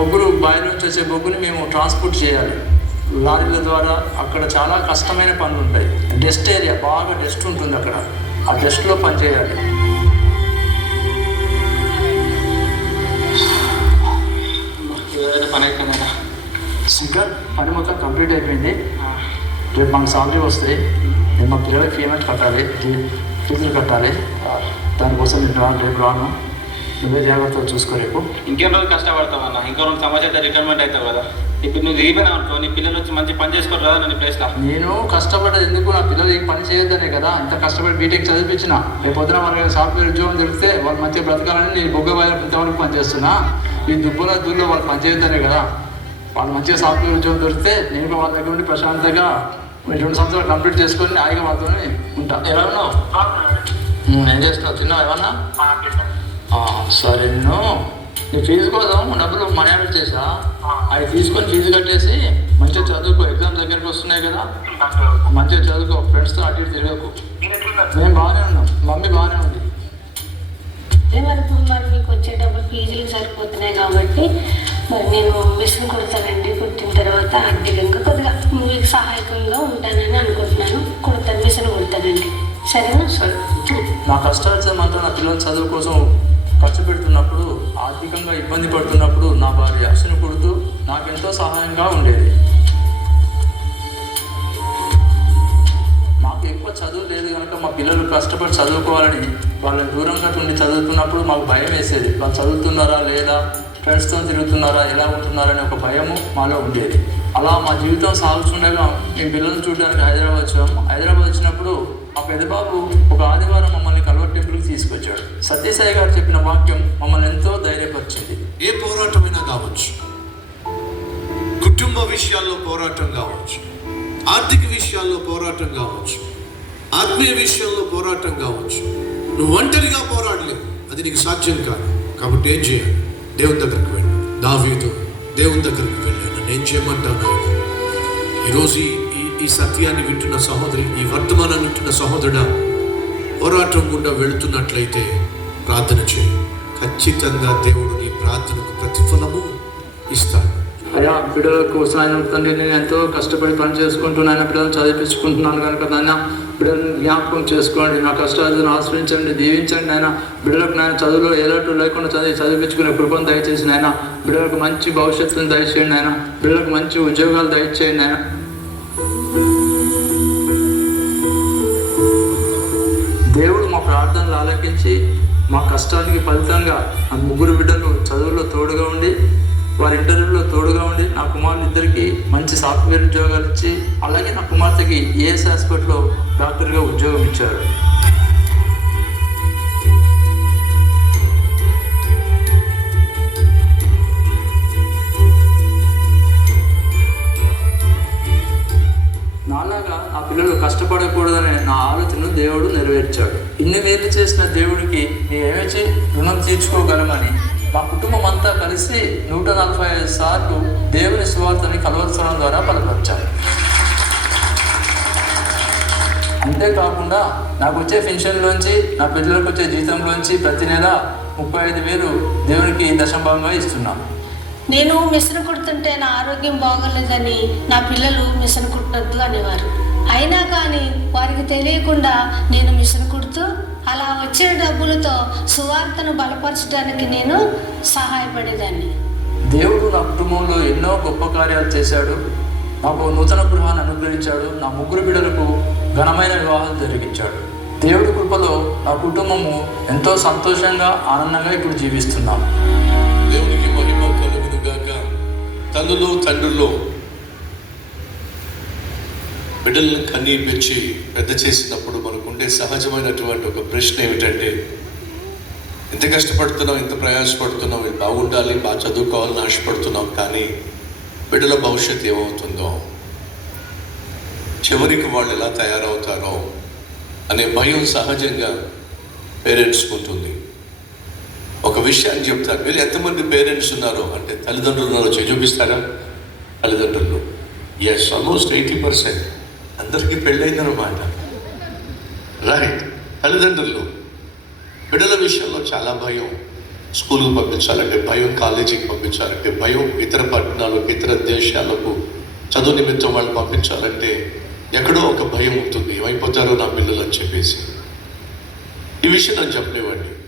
బొగ్గులు బావి నుంచి వచ్చే బొగ్గుని మేము ట్రాన్స్పోర్ట్ చేయాలి లారీల ద్వారా. అక్కడ చాలా కష్టమైన పనులు ఉంటాయి. డస్ట్ ఏరియా, బాగా డస్ట్ ఉంటుంది అక్కడ. ఆ డస్ట్లో పని చేయాలి. ఇంకా పని మొత్తం కంప్లీట్ అయిపోయింది. రేపు మనకు సాలరీ వస్తాయి. నేను మా పిల్లలకి పేమెంట్ కట్టాలి, ఫీజులు కట్టాలి. దానికోసం నేను రేపు రాను. నువ్వే జాగ్రత్తగా చూసుకో. రేపు ఇంకేం రోజు కష్టపడతావు అన్న, ఇంకో రోజు సమాజం రిటైర్మెంట్ అవుతావు కదా. ఇప్పుడు నువ్వు దిగిపోయినా అనుకో, నీ పిల్లలు వచ్చి మంచి పని చేసుకోరు కదా నన్ను ప్లేస్లో. నేను కష్టపడ్డది ఎందుకు? నా పిల్లలు ఈ పని చేయొద్దనే కదా ఇంత కష్టపడి బీటెక్ చదివించిన. రేపు పొద్దున వాళ్ళకి సాఫ్ట్వేర్ ఉద్యోగం దొరికితే వాళ్ళు మంచిగా బ్రతకాలని నేను బొగ్గ బాగా ఇంతవరకు పనిచేస్తున్నా. ఈ దుబ్బల దూల్లో వాళ్ళు పని చేయొద్దనే కదా. వాళ్ళు మంచిగా సాఫ్ట్వేర్ ఉద్యోగం దొరికితే నేను వాళ్ళ దగ్గర ఉండి ప్రశాంతంగా 2 సంవత్సరాలు కంప్లీట్ చేసుకొని హాయిగా వాళ్ళతో ఉంటా. ఎలా ఉన్నావు? ఏం చేస్తున్నావు? తిన్నావు ఏమన్నా? సరే, నీ ఫీజు కోసం డబ్బులు మనీ ఆర్డర్ చేసా. అవి తీసుకొని ఫీజు కట్టేసి మంచిగా చదువుకో. ఎగ్జామ్ దగ్గరికి వస్తున్నాయి కదా, మంచిగా చదువుకో. ఫ్రెండ్స్తో అటు ఇటు తిరగకు. మేము బాగానే ఉన్నాం, మమ్మీ బాగానే ఉంది. మరి మీకు వచ్చే డబ్బులు ఫీజులు సరిపోతున్నాయి కాబట్టి మరి నేను మిషన్ కుడతానండి. కుట్టిన తర్వాత ఆర్థికంగా కొద్దిగా మీకు సహాయకంగా ఉంటానని అనుకుంటున్నాను. మిషన్ కుడతానండి. సరేనా? సరే. నా కష్టార్జితం నా పిల్లల చదువు కోసం ఖర్చు పెడుతున్నప్పుడు, ఆర్థికంగా ఇబ్బంది పడుతున్నప్పుడు నా భార్య అసలు కుడుతూ నాకెంతో సహాయంగా ఉండేది. మాకు ఎక్కువ చదువు లేదు కనుక మా పిల్లలు కష్టపడి చదువుకోవాలని వాళ్ళని దూరంగా ఉండి చదువుతున్నప్పుడు మాకు భయం వేసేది. వాళ్ళు చదువుతున్నారా లేదా, ఫ్రెండ్స్తో తిరుగుతున్నారా, ఎలా ఉంటున్నారని ఒక భయము మాలో ఉండేది. అలా మా జీవితం సాగుతుండగా మేము పిల్లల్ని చూడడానికి హైదరాబాద్ వచ్చాము. హైదరాబాద్ వచ్చినప్పుడు మా పెద్దబాబు ఒక ఆదివారం మమ్మల్ని కల్వర్ టెంపుల్కి తీసుకొచ్చాడు. సత్యసాయి గారు చెప్పిన వాక్యం మమ్మల్ని ఎంతో ధైర్యపరిచింది. ఏ పోరాటమైనా కావచ్చు, కుటుంబ విషయాల్లో పోరాటం కావచ్చు, ఆర్థిక విషయాల్లో పోరాటం కావచ్చు, ఆత్మీయ విషయంలో పోరాటం కావచ్చు, నువ్వు ఒంటరిగా పోరాడలేవు. అది నీకు సాధ్యం కాదు. కాబట్టి ఏం చేయాలి? దేవుని దగ్గరికి వెళ్ళి. దావీదు దేవుని దగ్గరికి వెళ్ళాను. నన్ను ఏం చేయమంటాను? ఈరోజు ఈ సత్యాన్ని వింటున్న సహోదరి, ఈ వర్తమానాన్ని వింటున్న సహోదరుడా, పోరాటం గుండా వెళుతున్నట్లయితే ప్రార్థన చేయి. ఖచ్చితంగా దేవుడు నీ ప్రార్థనకు ప్రతిఫలము ఇస్తాడు. అయ్యా, బిడ్డల కోసం ఆయన తండ్రి నేను ఎంతో కష్టపడి పని చేసుకుంటున్నాను. పిల్లలను చదివించుకుంటున్నాను కనుక నాయన బిడ్డలను జ్ఞాపకం చేసుకోండి. నా కష్టాలను ఆశ్రయించండి, దీవించండి నాయన. బిడ్డలకు నాయన చదువులో ఏలాంటి లేకుండా చదివించుకునే కృపను దయచేసి నాయన. బిడ్డలకు మంచి భవిష్యత్తును దయచేయండి నాయన. బిడ్డలకు మంచి ఉద్యోగాలు దయచేయండి నాయన. దేవుడు మా ప్రార్థనలు ఆలకించి మా కష్టానికి ఫలితంగా ఆ 3 బిడ్డలు చదువులో తోడుగా ఉండి, వారి ఇంటర్వ్యూలో తోడుగా ఉండి, నా కుమారులిద్దరికీ మంచి సాఫ్ట్వేర్ ఉద్యోగాలు ఇచ్చి, అలాగే నా కుమార్తెకి ఏఎస్ హాస్పిటల్లో డాక్టర్గా ఉద్యోగం ఇచ్చారు. నాలాగా నా పిల్లలు కష్టపడకూడదనే నా ఆలోచనను దేవుడు నెరవేర్చాడు. ఇన్ని మేలు చేసిన దేవుడికి మేమేమిచ్చి రుణం తీర్చుకోగలమని మా కుటుంబం అంతా కలిసి 145 సార్లు దేవుని సువార్తని కలవరచడం ద్వారా బలపరిచారు. అంతేకాకుండా నాకు వచ్చే పెన్షన్లోంచి, నా పిల్లలకు వచ్చే జీతంలోంచి ప్రతి నెల 35,000 దేవునికి దశంభాగంగా ఇస్తున్నాను. నేను మిషన్ కుడుతుంటే నా ఆరోగ్యం బాగోలేదని నా పిల్లలు మిషన్ కుట్టద్దు అనేవారు. అయినా కానీ వారికి తెలియకుండా నేను మిషన్ కుడుతూ అలా వచ్చే డబ్బులతో సువార్తను బలపరచడానికి నేను సహాయపడేదాన్ని. దేవుడు నా కుటుంబంలో ఎన్నో గొప్ప కార్యాలు చేశాడు. నాకు నూతన గృహాన్ని అనుగ్రహించాడు. నా 3 బిడ్డలకు ఘనమైన వివాహాలు జరిగించాడు. దేవుడి కృపలో నా కుటుంబము ఎంతో సంతోషంగా, ఆనందంగా ఇప్పుడు జీవిస్తున్నాం. దేవునికి మహిమ కలుగునుగాక. తల్లులు తండ్రులు బిడ్డలను కన్నీరు పెంచి పెద్ద చేసినప్పుడు మనకుండే సహజమైనటువంటి ఒక ప్రశ్న ఏమిటంటే, ఎంత కష్టపడుతున్నాం, ఎంత ప్రయాసపడుతున్నాం, ఇది బాగుండాలి, బాగా చదువుకోవాలని ఆశపడుతున్నాం, కానీ బిడ్డల భవిష్యత్తు ఏమవుతుందో, చివరికి వాళ్ళు ఎలా తయారవుతారో అనే భయం సహజంగా పేరెంట్స్కి ఉంటుంది. ఒక విషయాన్ని చెప్తారు. మీరు ఎంతమంది పేరెంట్స్ ఉన్నారో అంటే తల్లిదండ్రులు ఉన్నారో చూపిస్తారా? తల్లిదండ్రులు ఎస్, ఆల్మోస్ట్ 80% అందరికీ పెళ్ళైందనమాట. రైట్. తల్లిదండ్రులు బిడ్డల విషయంలో చాలా భయం. స్కూల్కి పంపించాలంటే భయం, కాలేజీకి పంపించాలంటే భయం, ఇతర పట్టణాలకు, ఇతర దేశాలకు చదువు నిమిత్తం వాళ్ళు పంపించాలంటే ఎక్కడో ఒక భయం ఉంటుంది, ఏమైపోతారో నా పిల్లలు అని చెప్పేసి. ఈ విషయం నాకు చెప్పనివ్వండి.